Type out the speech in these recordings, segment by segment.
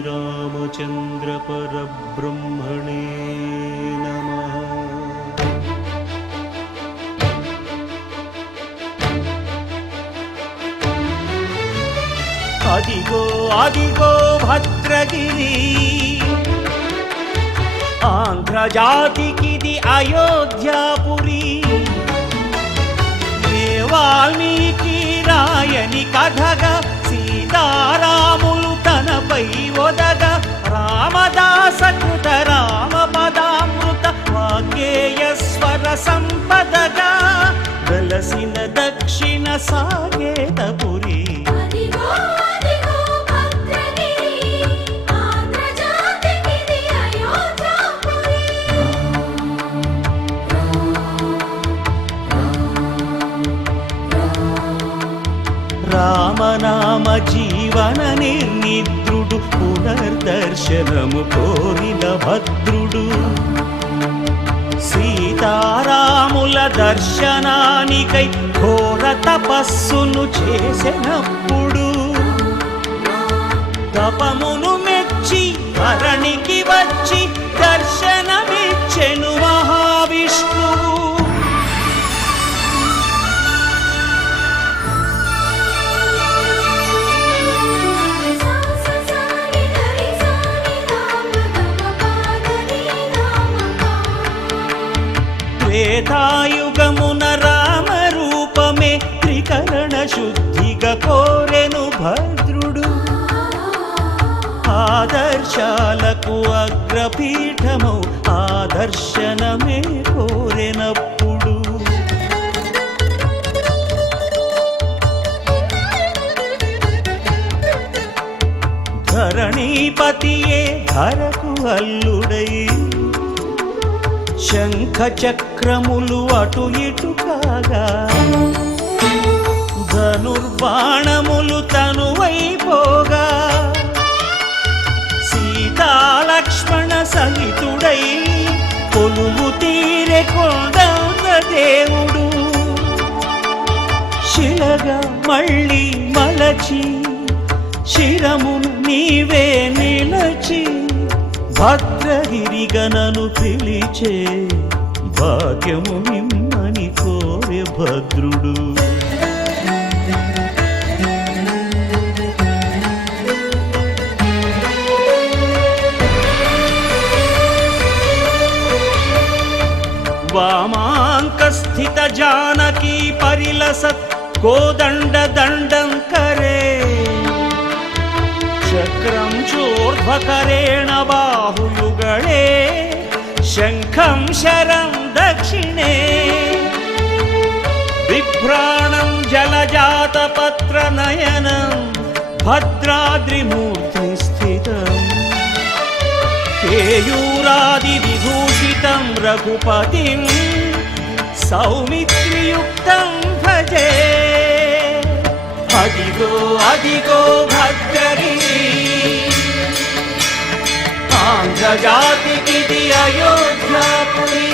श्रीरामचंद्र परब्रह्मणे नमः। अदिगो अदिगो भद्रगिरि आंध्रजातिकिदि अयोध्यापुरी वाल्मीकि रायनि कथगा सीतारामुलु तनपै ओदग रामदास कृत रामपदामृत वाग्गेयस्वर संपदगा వెలసిన దక్షిణ సాగేతపురి రామనామ జీవన నిర్నిద్రుడు పునర్దర్శనము కోరిన భద్రుడు సీతారాముల దర్శనానికై ఘోర తపస్సును చేసినప్పుడు తపమును మెచ్చి ధరణికి వచ్చి దర్శనమిచ్చెను మహావిష్ణువు. త్రేతాయుగమున రామ రూపమే త్రికరణ శుద్ధిగా కోరెను భద్రుడు. ఆదర్శాలకు అగ్రపీఠము ఆదర్శనమే కోరెనప్పుడు ధరణీపతియే ధరకు అల్లుడై శంఖ చక్రములు అటు ఇటు కాగా ధనుర్బాణములు తనువైపోగా సీతాలక్ష్మణ సహితుడై కొలువు తీరె కొండంత దేవుడు శిలగా మళ్ళీ మలచి శిరమును నీవే నిలచి భద్రగిరిగనను పిలిచే భాగ్యము నిమ్మని కోరె భద్రుడు. వామాంక స్థిత జానకీ పరిలసత్ కోదండ దండం కరే చక్రం చోర్ధ్వకరేణ బాహుయుగళే శంఖం శరం దక్షిణే బిభ్రాణం జలజాతపత్ర నయనం భద్రాద్రిమూర్తి స్థితం కేయూరాది విభూషితం రఘుపతిం సౌమిత్రియుక్తం భజే. అదిగో అదిగో భద్రగిరి ఆంధ్రజాతికిది అయోధ్యాపురి.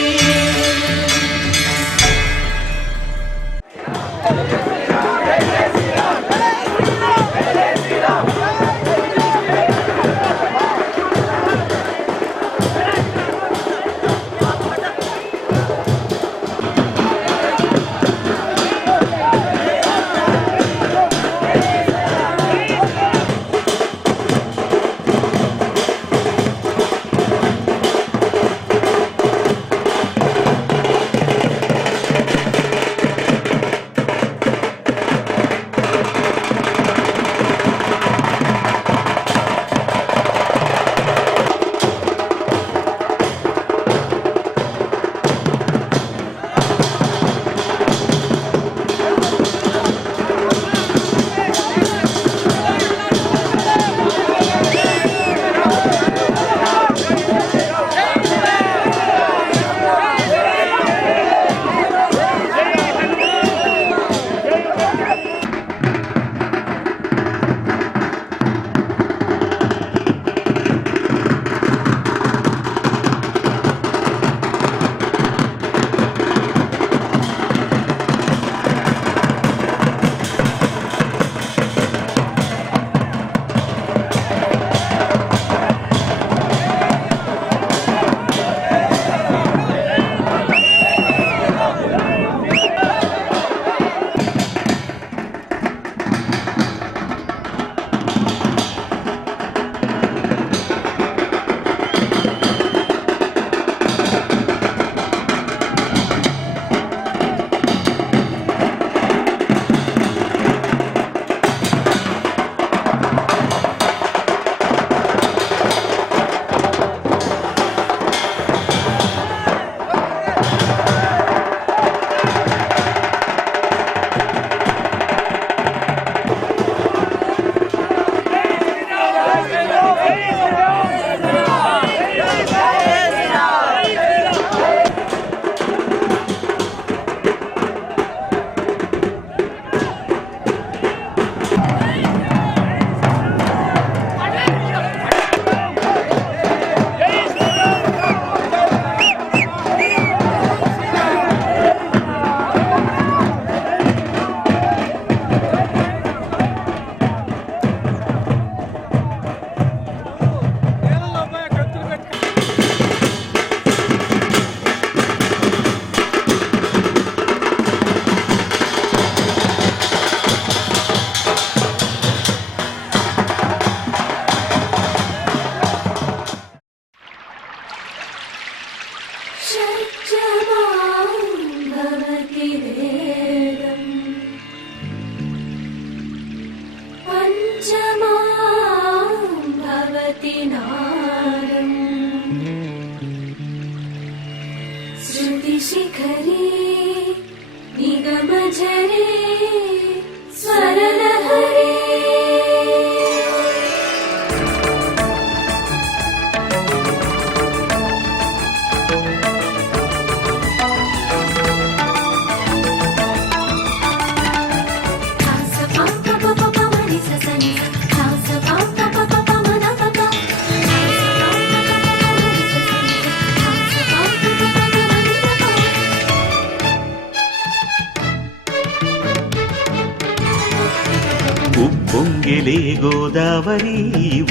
ఉప్పొంగిలే గోదావరి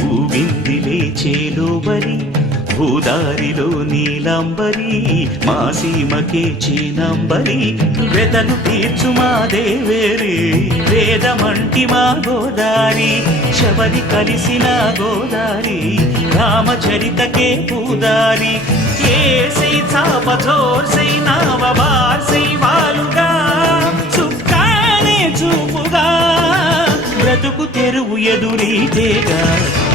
ఊగిందిలే చేలోబరి భూదారిలో నీలాంబరి మా సీమకే చీనాంబరి వెదలు తీర్చు మా దేవేరి వేదమంటి మా గోదారి శబరి కలిసిన గోదారి రామచరితకే పూదారి ఏసై చాపచోర్సై నావబార్సై వాలుగా చుక్కానే చూపుగా బ్రతుకు తెరువు ఎదురీతేగా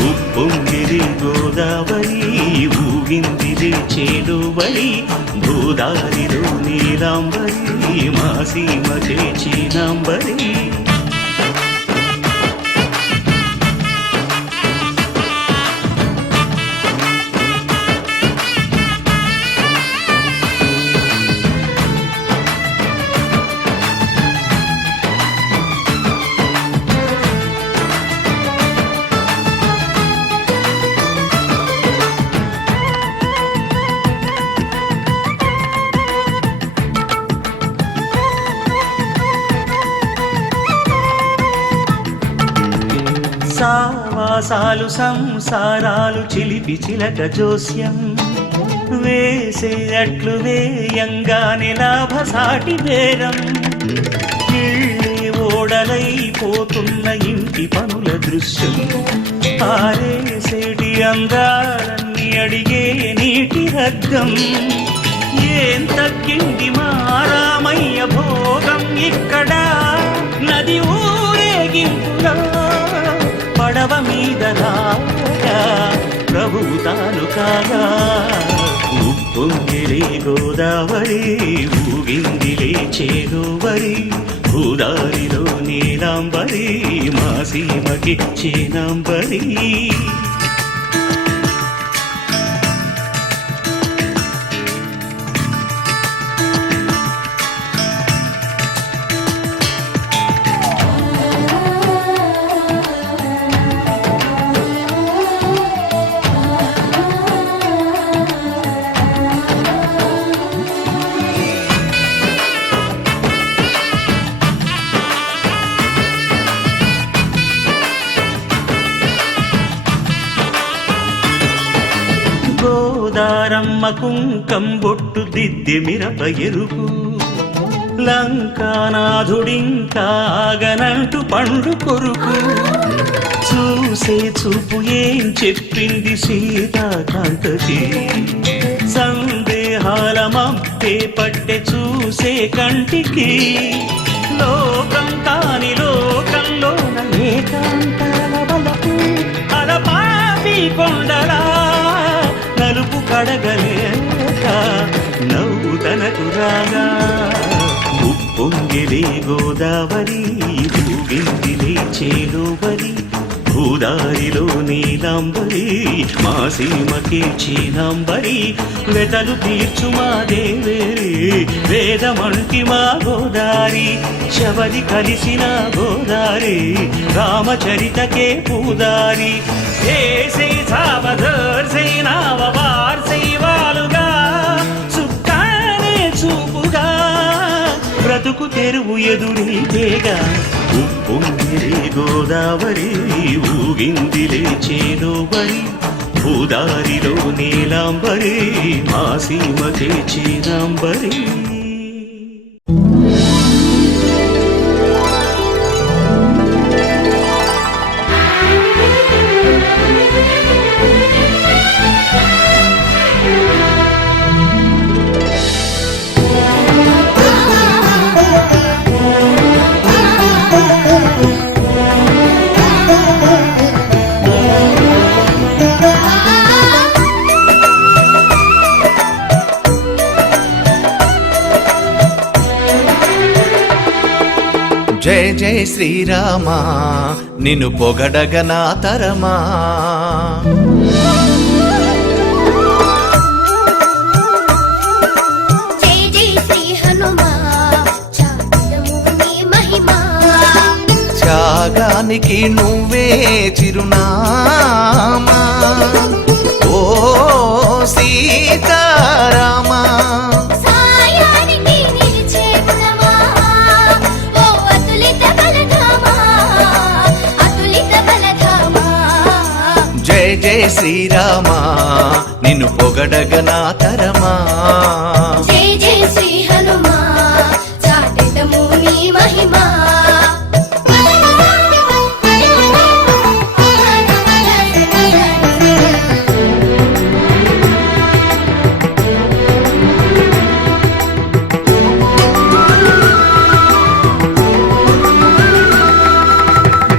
ఉప్పొంగిరి గోదావరి ఊగిందిరి చేడువరి భూదారిలో నీలాంబరి మా సీమకే చీనాంబరి సావాసాలు సంసారాలు చిలిపి చిలక జోస్యం వేసేటట్లు వేయంగానే లాభసాటి బేరం ఇళ్ళే ఓడలైపోతున్న ఇంటి పనుల దృశ్యం ఆరేసేటి అందాలన్నీ అడిగే నీటి రగ్గం ఏం తగ్గింది మా రామయ్య భోగం ఇక్కడ నది ఊరేగింపులో పడవ మీద రాగా ప్రభువు తాను కాగా ఉప్పొంగిలే గోదావరి ఊగిందిలే చేలోబరి భూదారిలో నీలాంబరి మా సీమకి చీనాంబరి గోదారమ్మ కుంకం బొట్టు దిద్దె మిరప ఎరుపు లంకానాథుడింకాగనంటూ పండు కొరుకు చూసే చూపు ఏం చెప్పింది సీతాకాంతకి సందేహాల మప్పే పట్టె చూసే కంటికి లోకం కాని లోకంలోన ఏకాంతాల వలపు అలపాపి కొండలా నలుపు కడగలేక నవ్వు తనకు రాగా ఉప్పొంగిలే గోదావరి ఊగిందిలే చేలోబరి భూదారిలో నీలాంబరి మా సీమకే చీనాంబరి వెతలు తీర్చు మా దేవేరి వేదమంటి మా గోదారి శబరి కలిసిన గోదారి రామచరితకే పూదారి ఏసై సావధర్సై నావబార్సై వాలుగా చుక్కానే చూపుగా బ్రతుకు తెరువు ఎదురీతేగా ఉప్పొంగిలే గోదావరి ఊగిందిలే చేలోబరి భూదారిలో నీలాంబరి మా సీమకే చీనాంబరి జయ జయ శ్రీరామా నిన్ను పొగడగ నా తరమా జయ జయ శ్రీ హనుమా చాటుదము నీ మహిమా త్యాగానికి నువ్వే చిరునామా ఓ సీతారామా సాయానికి నిలిచే గుణమా ఓ అతులిత బలధామా అతులిత జయ శ్రీరామా నిన్ను పొగడగనా తరమా జై జై శ్రీ హనుమా చాటెదము నీ మహిమా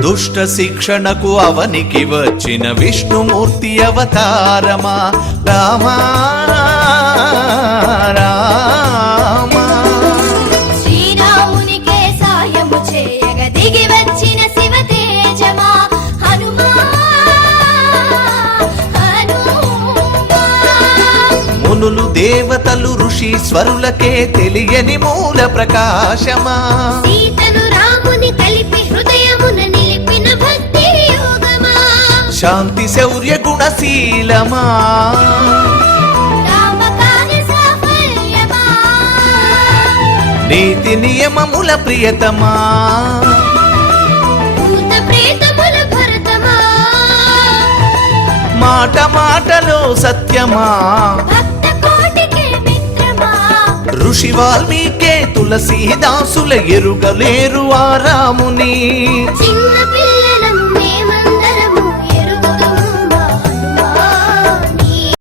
దుష్ట శిక్షణకు అవనికి వచ్చిన విష్ణుమూర్తి అవతారమా రామా రామా శ్రీరామునికే సాయము చేయగ దిగి వచ్చిన శివ తేజమా హనుమా హనుమా మునులు దేవతలు ఋషీశ్వరులకే తెలియని మూల ప్రకాశమా సీతను రాముని కలిపి హృదయమున నిలిపిన భక్తి యోగమా శాంతి శౌర్య గుణశీలమా కామకార్య సాఫల్యమా నీతి నియమముల ప్రియతమా భూత ప్రేతముల భరతమా మాట మాటలో సత్యమా భక్త కోటికే మిత్రమా ఋషి వాల్మీకే తులసీదాసుల ఎరుగలేరు ఆ రాముని చిన్న